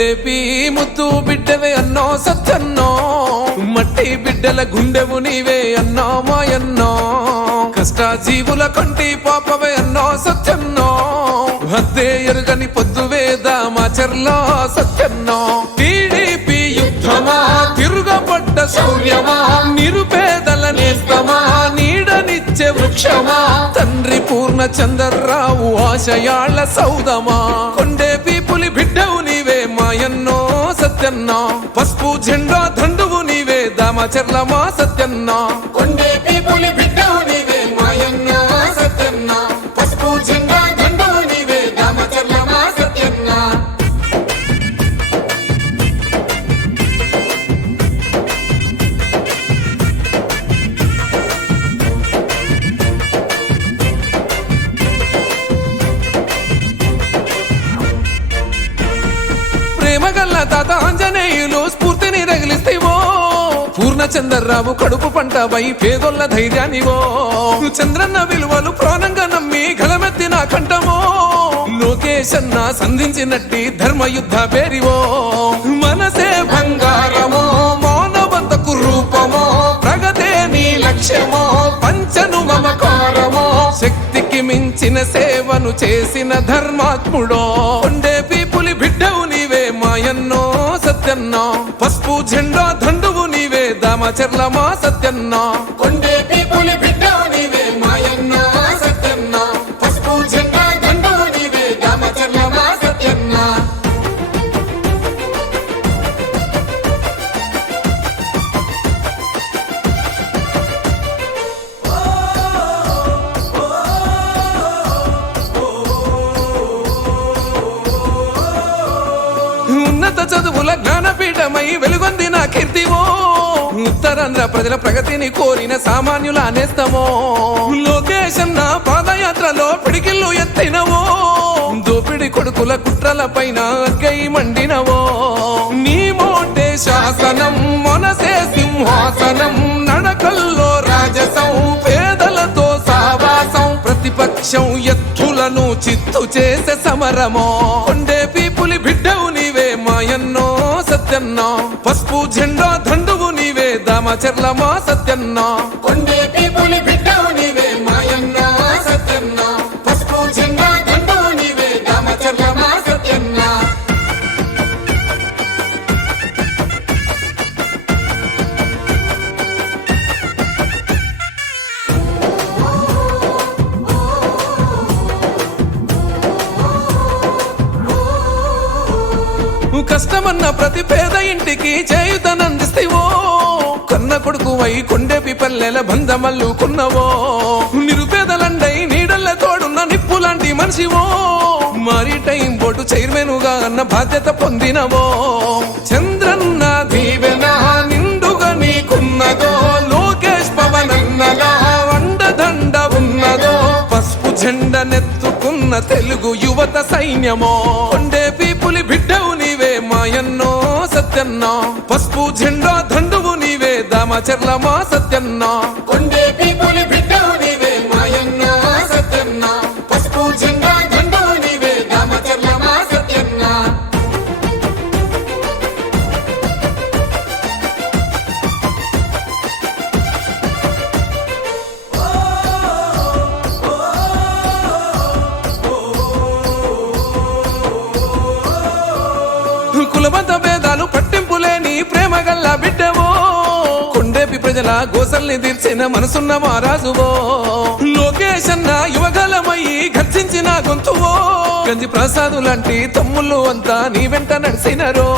కొండేపి ముత్తు బిడ్డవే అన్నో సత్యన్నో, మట్టి బిడ్డల గుండెవు నీవే అన్నో మాయన్నో, కష్టాజీవుల కంటి పాపవే అన్నో సత్యన్నో, హద్దే ఎరుగని పొద్దువేద మాచర్లో సత్యన్నో. టీడీపీ యుద్ధమా తిరుగబడ్డ శౌర్యమా, నిరుపేదల నేస్తమా నీడనిచ్చే వృక్షమా, తండ్రి పూర్ణ చంద్రరావు ఆశయాళ్ళ సౌదమా. కొండేపి పులి బిడ్డవు నీవే మాయన్నో సత్యన్న, పసుపు జెండా దండువు నీవే దామచర్ల మా సత్యన్న. కొండేపి పులి బిడ్డవు నీవే మాయన్న సత్యన్న, పసుపు జెండా దండువు నీవే దామచర్ల మా సత్యన్న. ప్రేమగల్ల తాత ఆంజనేయులు స్ఫూర్తిని రగిలిస్తేవో, పూర్ణచంద్రరావు కడుపు పంటవై పేదొల్ల ధైర్యానివో, చంద్రన్న విలువలు ప్రాణంగా నమ్మి గలమెత్తిన కంఠమో, లోకేశన్న సంధించినట్టి ధర్మయుద్ధ పేరివో. మనసే బంగారమో మానవతకు రూపమో, ప్రగతే నీ లక్ష్యమో పంచను మమకారమో, శక్తికి మించిన సేవను చేసిన ధర్మాత్ముడో. కొండేపి పులి బిడ్డవు నీవే మాయన్నో సత్యన్న, పసుపు జెండా దండువు నీవే దామచర్ల మా సత్యన్న. కొండేపి పులి బిడ్డవు నీవే మాయన్న సత్యన్న, పసుపు జెండా దండువు నీవే దామచర్ల మా సత్యన్న. ఉన్నత చదువుల జ్ఞానపీఠమై వెలుగొందిన కీర్తివో, ఉత్తరాంధ్ర ప్రజల ప్రగతిని కోరిన సామాన్యుల నేస్తమో, లోకేశన్న పాదయాత్రలో పిడికిళ్ళు ఎత్తినవో, దోపిడి కొడుకుల కుట్రల పైన అగ్గై మండినవో. నీ మోటే శాసనం మనసే సింహాసనం, నడకల్లో రాజసం పేదలతో సావాసం, ప్రతిపక్షం ఎత్తులను చిత్తు చేసే సమరమో. కొండేపి పులి బిడ్డవు నీవే మాయన్నో సత్యన్న, పసుపు జెండా దండువు నీవే దామచర్ల మా సత్యన్న. కొండేపి పులి బిడ్డవు నీవే మాయన్న సత్యన్న, పసుపు జెండా దండువు నీవే దామచర్ల మా సత్యన్న. కష్టమన్న ప్రతి పేద ఇంటికి చేయుతనందిస్తేవో, కన్న కొడుకు వై కొండేపి పల్లెల బంధమల్లుకున్నవో, నిరుపేదలండై నీడల్ల తోడున్న నిప్పు లాంటి మనిషివో, మారిటైం బోర్డు చైర్మన్ గా అన్న బాధ్యత పొందినవో. చంద్రన్న దీవెన నిండుగా నీకున్నదో, లోకేష్ పవన్ అన్నలా అండదండ ఉన్నదో, పసుపు జెండ నెత్తుకున్న తెలుగు యువత సైన్యమో. కొండేపి పులి బిడ్డవు నీవే మాయన్నో సత్యన్న, పసుపు జెండా దండువు నీవే దామచర్ల మా సత్యన్న. కొండేపి పులి బిడ్డవు నీవే మాయన్న సత్యన్న, పసుపు జెండా దండువు నీవే దామచర్ల మా సత్యన్న. కులబంధ భేదాలు పట్టింపులేని ప్రేమ గల్ల బిడ్డవో, కొండేపి ప్రజల గోసల్ని తీర్చిన మనసున్న మహారాజువో, లోకేశన్న యువగలమయ్యి గర్జించిన గొంతువో, గంజి ప్రసాదు లాంటి తమ్ముళ్ళు అంతా నీ వెంట నడిసినరో.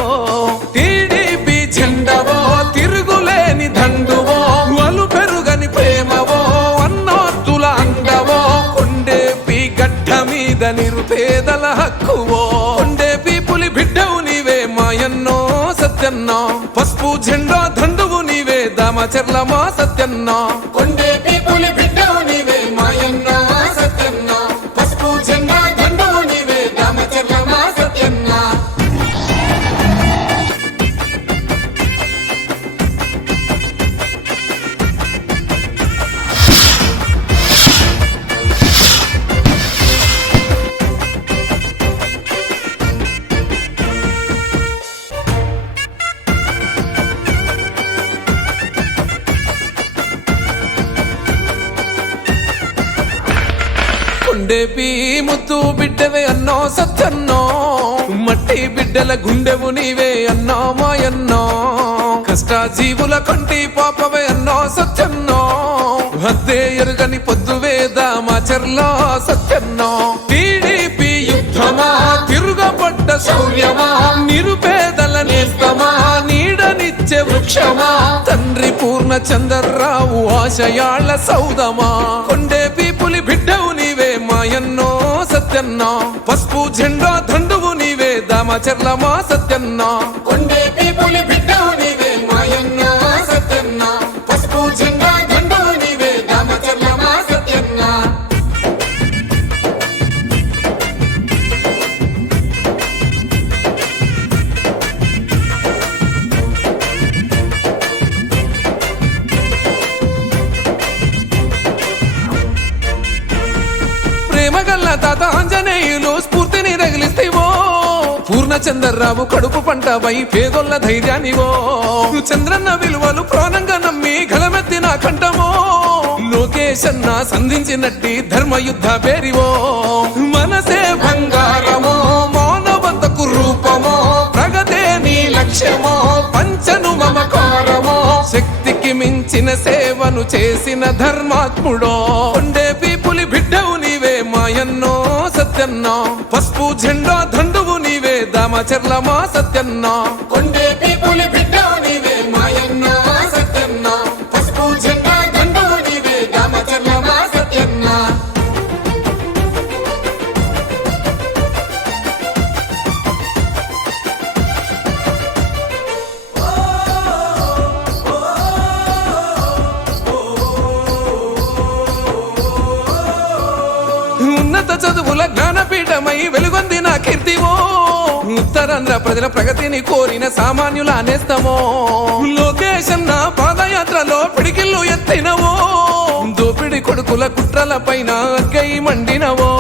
టీడీపీ జెండవో తిరుగులేని దండువో, వలు పెరుగని ప్రేమవో అన్నోత్తుల అండవో, కొండేపి గడ్డ మీద నిరుపేదల హక్కువో. కొండేపి పులి బిడ్డవు నీవే మాయన్నో సత్యన్న, పసుపు జెండా దండువు నీవే దామచర్ల మా సత్యన్న. కొండేపి పులి బిడ్డవు నీవే మాయన్న సత్యన్న, పసుపు జెండా దండువు నీవే దామచర్ల మా సత్యన్న. కొండేపి ముత్తు బిడ్డవే అన్నో సత్యన్నో మట్టి బిడ్డల గుండెవు నీవే అన్నో మాయన్నో కష్టాజీవుల కంటి పాపవే అన్నో సత్యన్నో హద్దే ఎరుగని పొద్దువేద మాచర్లో సత్యన్నో టీడీపీ యుద్ధమా తిరుగబడ్డ శౌర్యమా నిరుపేదల నేస్తమా నీడనిచ్చే వృక్షమా తండ్రి పూర్ణ చంద్రరావు ఆశయాళ్ళ సౌదమా కొండేపి పులి బిడ్డవు నీవే మాయన్నో సత్యన్నా పసుపు జెండా దండువు నీవే దామచర్ల మా సత్యన్నా కొండేపి పులి బిడ్డవు నీవే మాయన్న సత్యన్న పసుపు జెండా దండవు నీవే దామచర్ల మా సత్యన్న ప్రేమగల్ల తాత ఆంజనేయులు స్ఫూర్తిని రగిలిస్తేవో పూర్ణచంద్రరావు కడుపు పంటవై పేదొల్ల ధైర్యానివో చంద్రన్న విలువలు ప్రాణంగా నమ్మి గలమెత్తిన కంఠమో లోకేశన్న సంధించినట్టి ధర్మయుద్ధ పేరివో మనసే బంగారమో మానవతకు రూపమో ప్రగతే నీ లక్ష్యమో పంచను మమకారమో శక్తికి మించిన సేవను చేసిన ధర్మాత్ముడో కొండేపి పులి బిడ్డవు నీవే మాయన్నో సత్యన్నా పసుపు జెండా దండువు నీవే దామచర్ల మా సత్యన్నా కొండేపి పులి బిడ్డవు నీవే మాయన్న సత్యన్న పసుపు జెండా దండవు నీవే దామచర్ల మా సత్యన్న ఉన్నత చదువుల జ్ఞానపీఠమై వెలుగొందిన కీర్తివో ఉత్తరాంధ్ర ప్రజల ప్రగతిని కోరిన సామాన్యుల నేస్తమో లోకేశన్న పాదయాత్రలో పిడికిళ్ళు ఎత్తినవో దోపిడి కొడుకుల కుట్రల పైన అగ్గై మండినవో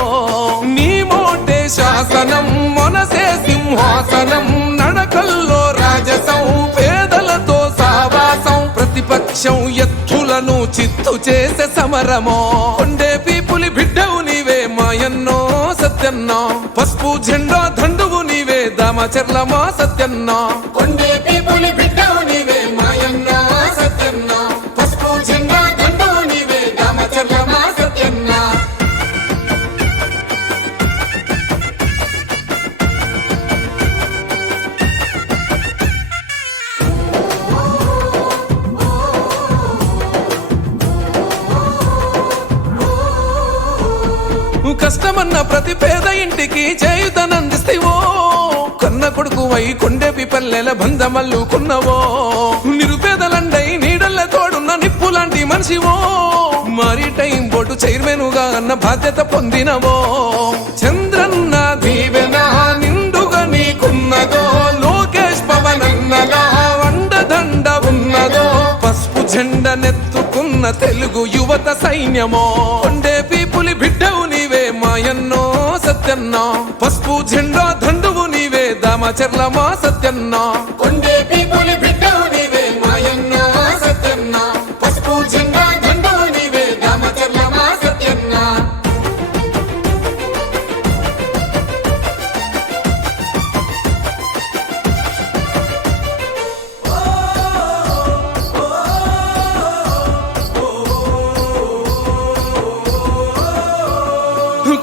నీ మోటే శాసనం మనసే సింహాసనం నడకల్లో రాజసం పేదలతో సావాసం ప్రతిపక్షం ఎత్తులను చిత్తు చేసే సమరమో కొండేపి పులి బిడ్డవు నీవే మాయన్నో సత్యన్నా పసుపు జెండా దండువు నీవే దామచర్ల మా సత్యన్నా కొండేపి పులి బిడ్డవు నీవే మాయన్న సత్యన్న పసుపు జెండా దండవు నీవే దామచర్ల మా సత్యన్న కష్టమన్న ప్రతి పేద ఇంటికి చేయుతనందిస్తేవో కన్న కొడుకు వై కొండేపి పల్లెల బంధమల్లుకున్నవో నిరుపేదలండై నీడల్ల తోడున్న నిప్పు లాంటి మనిషివో మరి టైం బోర్డు చైర్మన్ అన్న బాధ్యత పొందినవో చంద్రన్న దీవెన నిండుగా నీకున్నదో లోకేష్ పవన్ అన్నలా అండదండ ఉన్నదో పసుపు జెండ నెత్తుకున్న తెలుగు యువత సైన్యమో కొండేపి పులి బిడ్డవు నీవే మాయన్నో సత్యన్నా పసుపు జెండా దండువు నీవే దామచర్ల మా సత్యన్నా కొండేపి పులి బిడ్డవు నీవే మాయన్న సత్యన్న పసుపు జెండా దండవు నీవే దామచర్ల మా సత్యన్న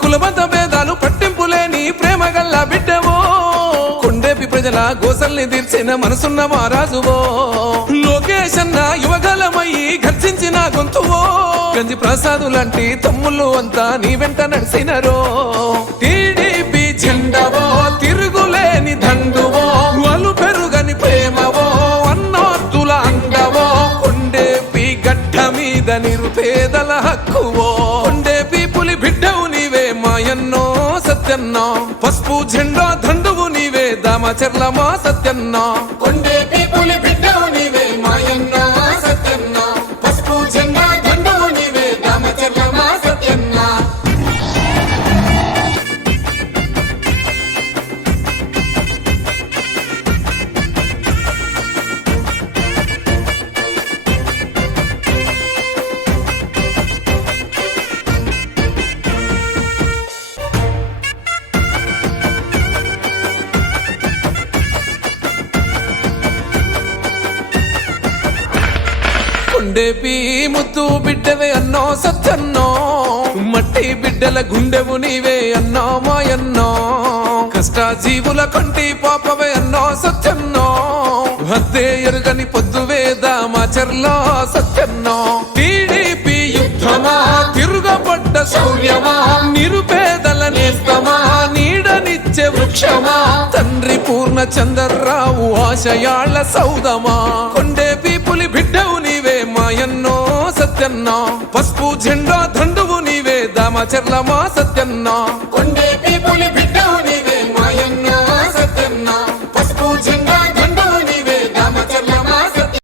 కులమత భేదాలు పట్టింపులేని ప్రేమ గల్ల బిడ్డవో కొండేపి ప్రజల గోసల్ని తీర్చిన మనసున్న మహారాజువో లోకేశన్న యువగలమయ్యి గర్జించిన గొంతువో గంజి ప్రసాదు లాంటి తమ్ముళ్ళు అంతా నీ వెంట నడిసినరో టీడీపీ జెండవో తిరుగులేని దండువో వలు పెరుగని ప్రేమవో అన్నార్తుల అండవో కొండేపి గడ్డ మీద నిరుపేదల హక్కువో కొండేపి పులి బిడ్డవు నీవే మాయన్నో సత్యన్నా పసుపు జెండా దండువు నీవే దామచర్ల మా సత్యన్నా కొండేపి పులి బిడ్డవు నీవే మాయన్న సత్యన్న పసుపు జెండా దండవు నీవే దామచర్ల మా సత్యన్న కొండేపి ముత్తు బిడ్డవే అన్నో సత్యన్నో మట్టి బిడ్డల గుండెవు నీవే అన్నో మాయన్నో కష్టాజీవుల కంటి పాపవే అన్నో సత్యన్నో హద్దే ఎరుగని పొద్దువేద మాచర్లో సత్యన్నో టీడీపీ యుద్ధమా తిరుగబడ్డ శౌర్యమా నిరుపేదల నేస్తమా నీడనిచ్చే వృక్షమా తండ్రి పూర్ణ చంద్రరావు ఆశయాళ్ళ సౌదమా కొండేపి పులి బిడ్డవు నీవే మాయన్నో సత్యన్నా పసుపు జెండా దండువు నీవే దామచర్ల మా సత్యన్నా